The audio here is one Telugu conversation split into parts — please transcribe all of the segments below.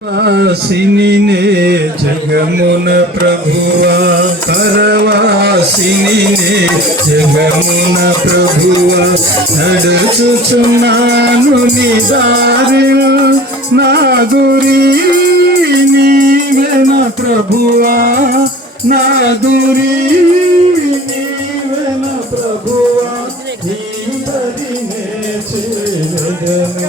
వాసినినే జగమున ప్రభువా పరవాసినినే జగమున ప్రభువా నడుచుచున్నాను నీ దారి నా గురి నీవేన ప్రభువా నా గురి నీవేన ప్రభువా. నీ దరినే చేరదను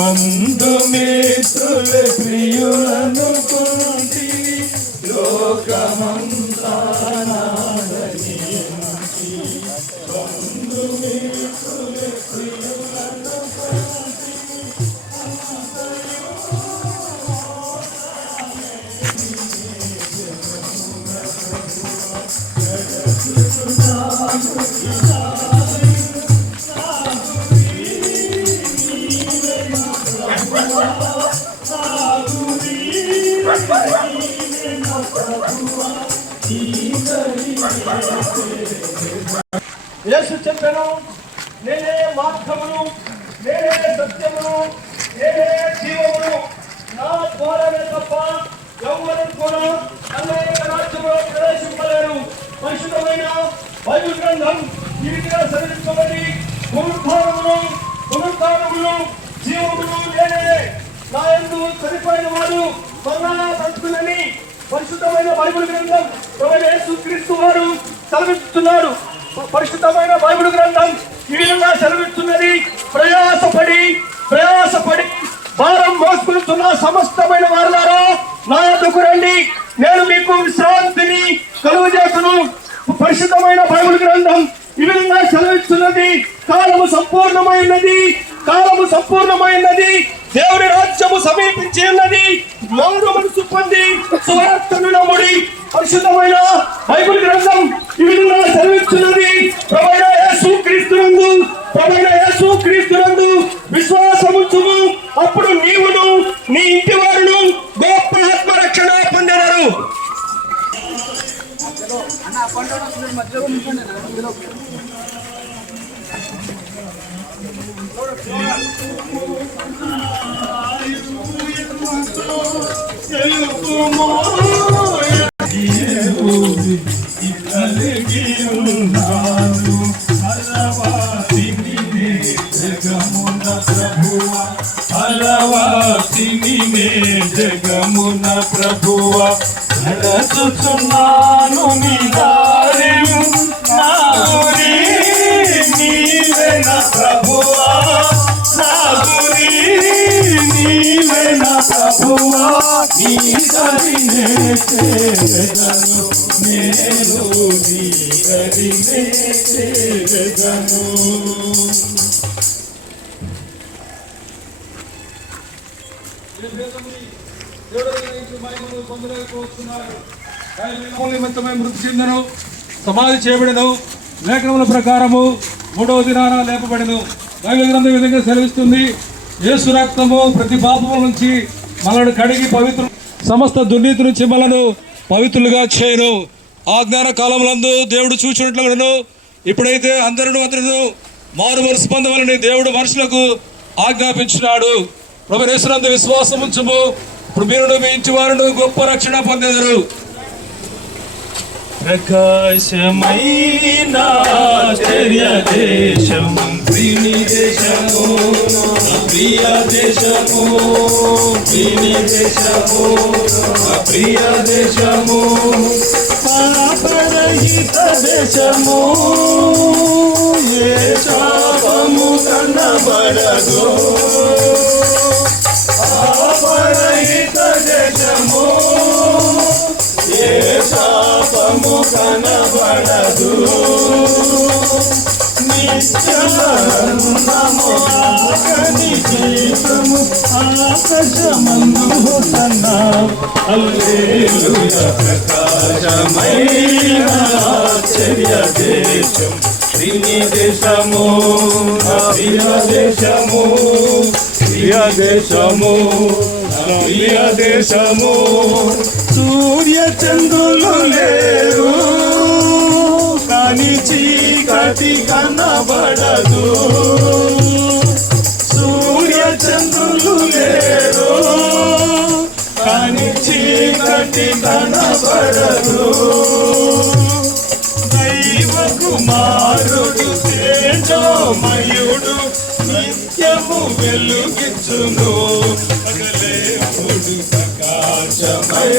బంధుమిత్రుల ప్రియులను కొంటిని యేసు చెప్పాను నేనే మార్గమును నేనే సత్యమును నేనే జీవమును. నా ద్వారానే తప్ప ఎవరు కూడా అనేక రాజ్యంలో ప్రవేశింపలేరు. పరిశుద్ధమైన బైబిల్ గ్రంథం ఇదిగా సరిదించబడి పునరుద్ధారమును పునరుద్ధారమును జీవమును నేనే నా ఎందు చనిపోయిన వారు మరణ బ్రతుకులని పరిశుద్ధమైన బైబిల్ గ్రంథం ప్రభు యేసు క్రీస్తు వారు సెలవిస్తున్నారు. పరిశుద్ధమైన బైబిల్ గ్రంథం ఈ విధంగా సెలవిస్తున్నది. ప్రయాసపడి ప్రయాసపడి భారం మోసుకుంటున్న సమస్తమైన వారులారా నా యొక్కకు రండి. నేను మీకు విశ్రాంతిని కలుగజేస్తును. పరిశుద్ధమైన బైబిల్ గ్రంథం ఈ విధంగా సెలవిస్తున్నది. కాలము సంపూర్ణమైనది. కాలము సంపూర్ణమైనది. దేవుని రాజ్యము సమీపించి ఉన్నది. మారు మనసు పొంది సువార్తను నమ్ముడి పరిశుద్ధమైన బైబిల్ గ్రంథం ఈ విధంగా సెలవిస్తున్నది. ప్రభువ నడుచున్నాను జగమున నీ నేను నిమిత్తమై మృతి చెందను సమాధి చేయబడను లేఖనముల ప్రకారము మూడవ దినాన లేపబడను దైవ గ్రంథం విధంగా సెలవిస్తుంది యేసు రక్తము ప్రతి పాపము నుంచి మనను కడిగి పవిత్ర సమస్త దుర్నీతి నుంచి మనను పవిత్రులుగా చేయను. ఆజ్ఞాన కాలములందు దేవుడు చూచినట్లుగాను ఇప్పుడైతే అందరూ అందరూ మారు మనసు పొందవాలని దేవుడు మనుషులకు ఆజ్ఞాపించినాడు. ప్రభుత్వ విశ్వాసం ఉంచము. ఇప్పుడు మీరు మీ ఇంటి వారు గొప్ప రక్షణ పొందేదరు. ప్రకాశమైన దేశం దేశము ప్రియ దేశము ప్రిని దేశము ప్రియ దేశము పాపరహిత దేశము. ఏ శాపము కన్నబడదు పాపరహిత దేశము ఏ శాపము కనబడదు. ఆకాశమందు తన అల్లేలుయ ప్రకాశమైన ఆశ్చర్య దేశం శ్రీని దేశము ప్రియ దేశము ప్రియ దేశము ప్రియ దేశము సూర్య చంద్రులు లేరు చీకటి కనబడదు. సూర్య చంద్రులు లేరు కానీ చీకటి కనబడదు. దైవ కుమారుడు తేజోమయుడు నిత్యము వెలుగించును పగలేపుడు ప్రకాశమైన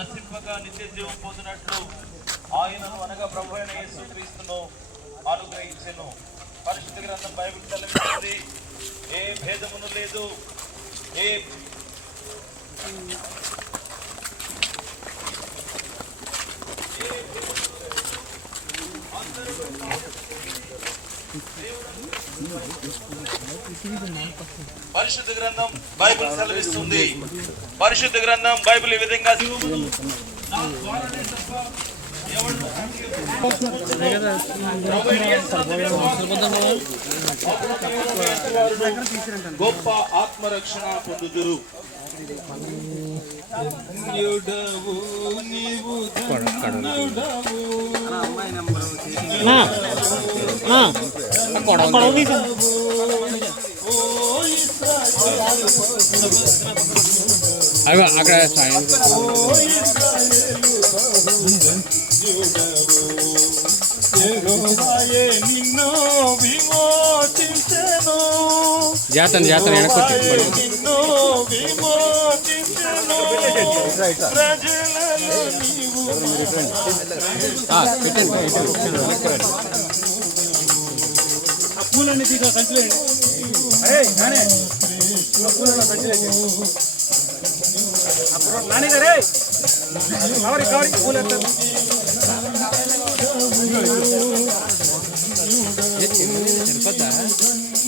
నశింపగా నిత్య జీవం పొందినట్లు ఆయనను అనగా ప్రభు అయిన యేసుక్రీస్తును అనుగ్రహించను. పరిశుద్ధ గ్రంథం బైబిల్ సెలవిస్తుంది ఏ భేదమును లేదు. ఏ అందరూ పరిశుద్ధ గ్రంథం బైబిల్ సెలవిస్తుంది. పరిశుద్ధ గ్రంథం బైబిల్ ఈ విధంగా గొప్ప ఆత్మరక్షణ పొందుదురు. ధన్యుడవు నీవు ధన్యుడవు జాతర జాతర వెనక్కి నిన్ను విమోచించెను. ప్రజలలో నీవు కట్ట కట్టుకుంటారు నీ పాపము పరిహారమయే నీ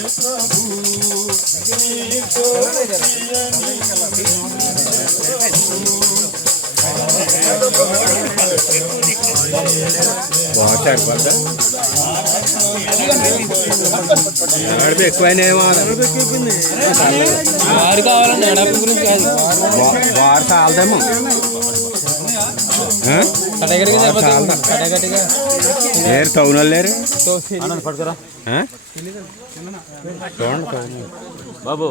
నిందించే ప్రభు వారు కావాలండి గురించి వారు చాలదేమో. లేరు టౌన్ వాళ్ళు లేరు. చూడండి బాబు.